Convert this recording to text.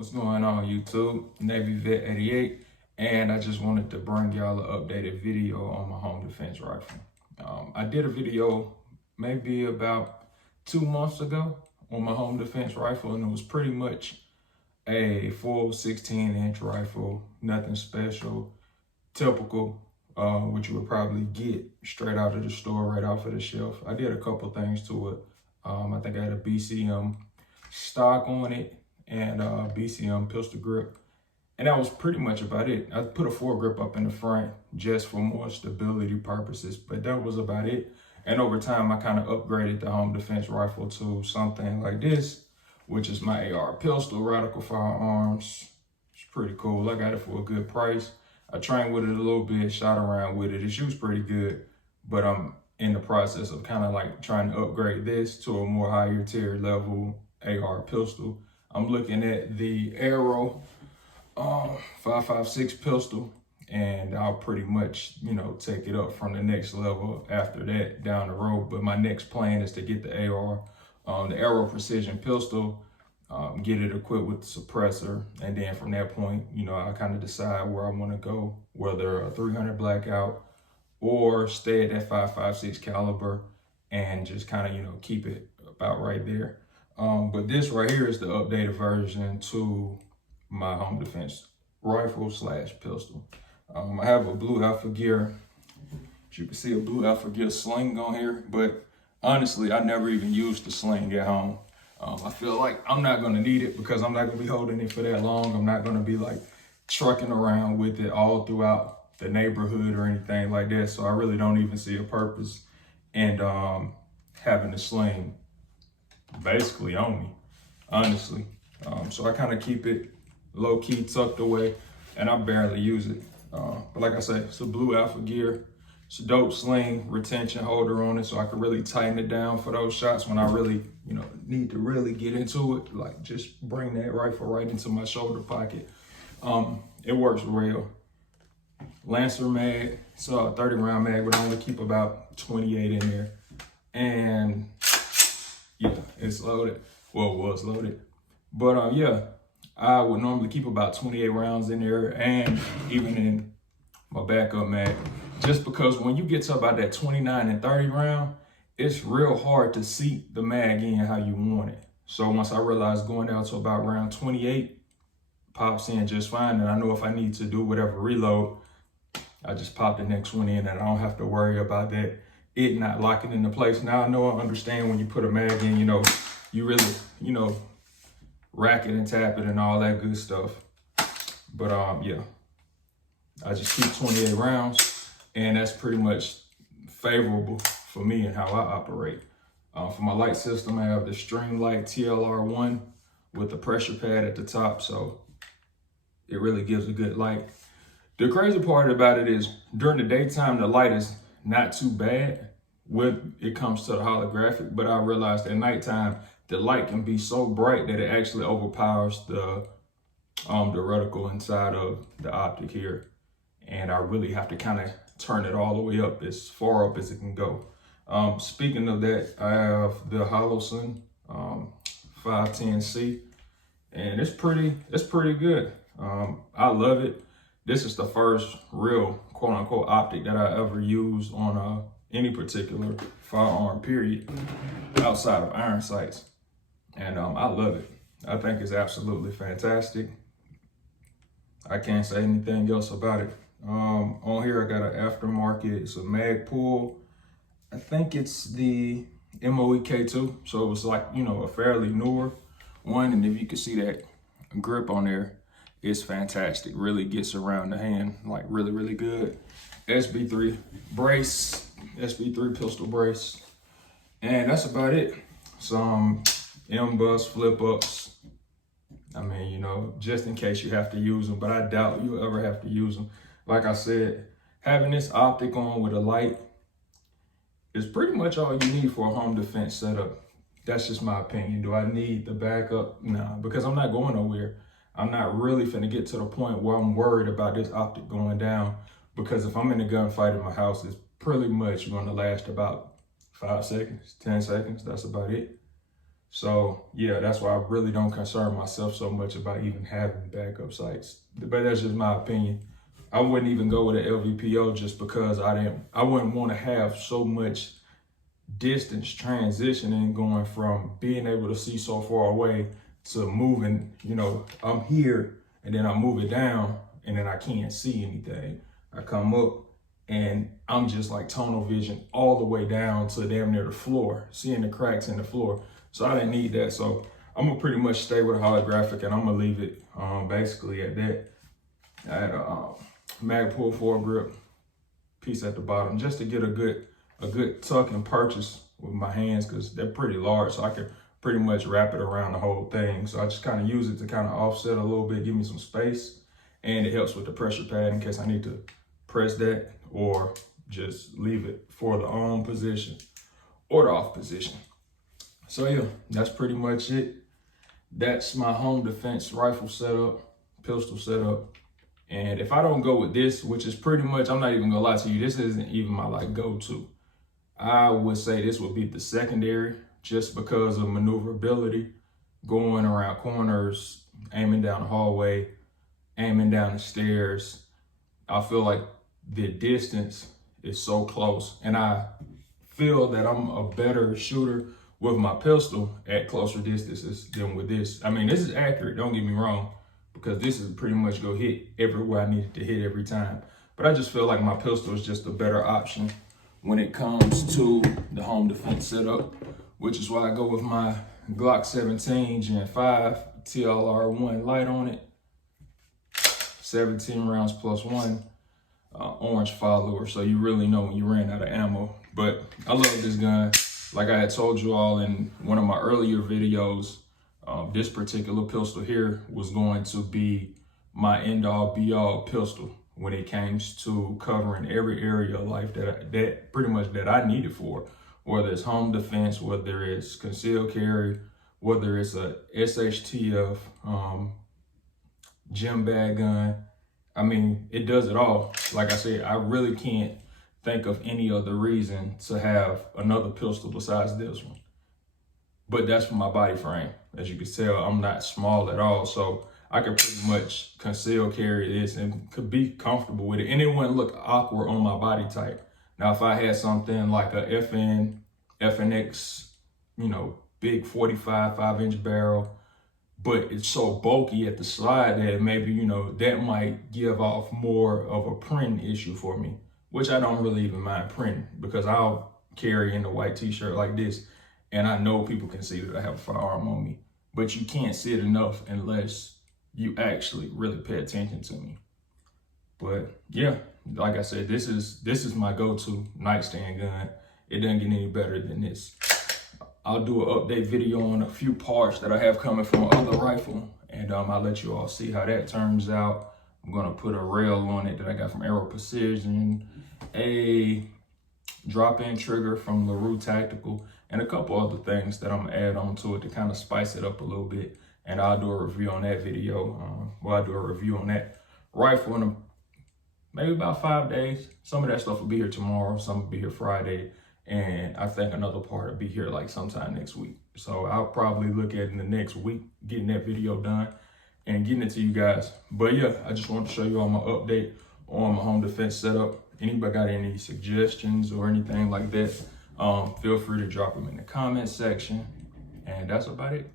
What's going on, YouTube? Navy Vet 88, and I just wanted to bring y'all an updated video on my home defense rifle. I did a video maybe about 2 months ago on my home defense rifle, and it was pretty much a full 16-inch rifle, nothing special, typical, which you would probably get straight out of the store, right off of the shelf. I did a couple things to it. I think I had a BCM stock on it and BCM pistol grip. And that was pretty much about it. I put a foregrip up in the front just for more stability purposes, but that was about it. And over time, I kind of upgraded the home defense rifle to something like this, which is my AR pistol, Radical Firearms. It's pretty cool. I got it for a good price. I trained with it a little bit, shot around with it. It shoots pretty good, but I'm in the process of kind of like trying to upgrade this to a more higher tier level AR pistol. I'm looking at the Arrow 5.56 pistol, and I'll pretty much, take it up from the next level after that down the road. But my next plan is to get the Arrow Precision pistol, get it equipped with the suppressor, and then from that point, I kind of decide where I want to go, whether a 300 blackout or stay at that 5.56 caliber and just kind of, keep it about right there. But this right here is the updated version to my home defense rifle / pistol. I have a Blue Alpha Gear. As you can see, a Blue Alpha Gear sling on here, but honestly, I never even used the sling at home. I feel like I'm not gonna need it because I'm not gonna be holding it for that long. I'm not gonna be like trucking around with it all throughout the neighborhood or anything like that. So I really don't even see a purpose in having the sling basically on me, honestly. So I kind of keep it low key tucked away, and I barely use it. But like I said, it's a Blue Alpha Gear. It's a dope sling retention holder on it, so I can really tighten it down for those shots when I really, need to really get into it. Like just bring that rifle right into my shoulder pocket. It works real. Lancer mag, so a 30 round mag, but I only keep about 28 in there. And yeah, it's loaded. Well, it was loaded. But yeah, I would normally keep about 28 rounds in there, and even in my backup mag, just because when you get to about that 29 and 30 round, it's real hard to seat the mag in how you want it. So once I realized going down to about round 28 pops in just fine, and I know if I need to do whatever reload, I just pop the next one in, and I don't have to worry about that, it not locking into place. Now I know, I understand when you put a mag in, you really, rack it and tap it and all that good stuff. But yeah, I just keep 28 rounds, and that's pretty much favorable for me and how I operate. For my light system, I have the Streamlight TLR1 with the pressure pad at the top, so it really gives a good light. The crazy part about it is during the daytime, the light is not too bad when it comes to the holographic, but I realized at nighttime, the light can be so bright that it actually overpowers the reticle inside of the optic here. And I really have to kind of turn it all the way up, as far up as it can go. Speaking of that, I have the Holosun 510C, and it's pretty good. I love it. This is the first real quote unquote optic that I ever used on any particular firearm, period, outside of iron sights. And I love it. I think it's absolutely fantastic. I can't say anything else about it. On here, I got an aftermarket. It's a Magpul. I think it's the MOEK2. So it was like, a fairly newer one. And if you can see that grip on there, it's fantastic. Really gets around the hand, like really, really good. SB3 brace, SB3 pistol brace. And that's about it. Some M-bus flip ups. I mean, just in case you have to use them, but I doubt you'll ever have to use them. Like I said, having this optic on with a light is pretty much all you need for a home defense setup. That's just my opinion. Do I need the backup? No, because I'm not going nowhere. I'm not really finna get to the point where I'm worried about this optic going down, because if I'm in a gunfight in my house, it's pretty much gonna last about 5 seconds, 10 seconds. That's about it. So yeah, that's why I really don't concern myself so much about even having backup sights. But that's just my opinion. I wouldn't even go with an LVPO just because I wouldn't want to have so much distance transitioning, going from being able to see so far away to moving, I'm here and then I move it down and then I can't see anything. I come up and I'm just like tunnel vision all the way down to damn near the floor, seeing the cracks in the floor. So I didn't need that. So I'm gonna pretty much stay with a holographic, and I'm gonna leave it basically at that. I had a Magpul foregrip piece at the bottom just to get a good tuck and purchase with my hands, because they're pretty large, so I can pretty much wrap it around the whole thing. So I just kind of use it to kind of offset a little bit, give me some space, and it helps with the pressure pad in case I need to press that or just leave it for the on position or the off position. So yeah, that's pretty much it. That's my home defense rifle setup, pistol setup. And if I don't go with this, which is pretty much, I'm not even gonna lie to you, this isn't even my like go-to. I would say this would be the secondary, just because of maneuverability, going around corners, aiming down the hallway, aiming down the stairs. I feel like the distance is so close, and I feel that I'm a better shooter with my pistol at closer distances than with this. I mean, this is accurate, don't get me wrong, because this is pretty much go hit everywhere I need it to hit every time. But I just feel like my pistol is just a better option when it comes to the home defense setup, which is why I go with my Glock 17 Gen 5 TLR1 light on it, 17 rounds plus one, orange follower, so you really know when you ran out of ammo. But I love this gun. Like I had told you all in one of my earlier videos, this particular pistol here was going to be my end-all be-all pistol when it came to covering every area of life that pretty much that I needed for, whether it's home defense, whether it's concealed carry, whether it's a SHTF, gym bag gun. I mean, it does it all. Like I said, I really can't think of any other reason to have another pistol besides this one. But that's for my body frame. As you can tell, I'm not small at all, so I could pretty much conceal carry this and could be comfortable with it, and it wouldn't look awkward on my body type. Now, if I had something like a FNX, big 45 5-inch barrel, but it's so bulky at the slide that maybe, that might give off more of a print issue for me, which I don't really even mind printing, because I'll carry in a white t-shirt like this, and I know people can see that I have a firearm on me, but you can't see it enough unless you actually really pay attention to me. But yeah, like I said, this is my go-to nightstand gun. It doesn't get any better than this. I'll do an update video on a few parts that I have coming from another rifle, and I'll let you all see how that turns out. I'm gonna put a rail on it that I got from Aero Precision, a drop-in trigger from LaRue Tactical, and a couple other things that I'm gonna add on to it to kind of spice it up a little bit. And I'll do a review on that video. I'll do a review on that rifle in maybe about 5 days. Some of that stuff will be here tomorrow, some will be here Friday, and I think another part will be here like sometime next week. So I'll probably look at in the next week, getting that video done and getting it to you guys. But yeah, I just wanted to show you all my update on my home defense setup. Anybody got any suggestions or anything like that, feel free to drop them in the comment section. And that's about it.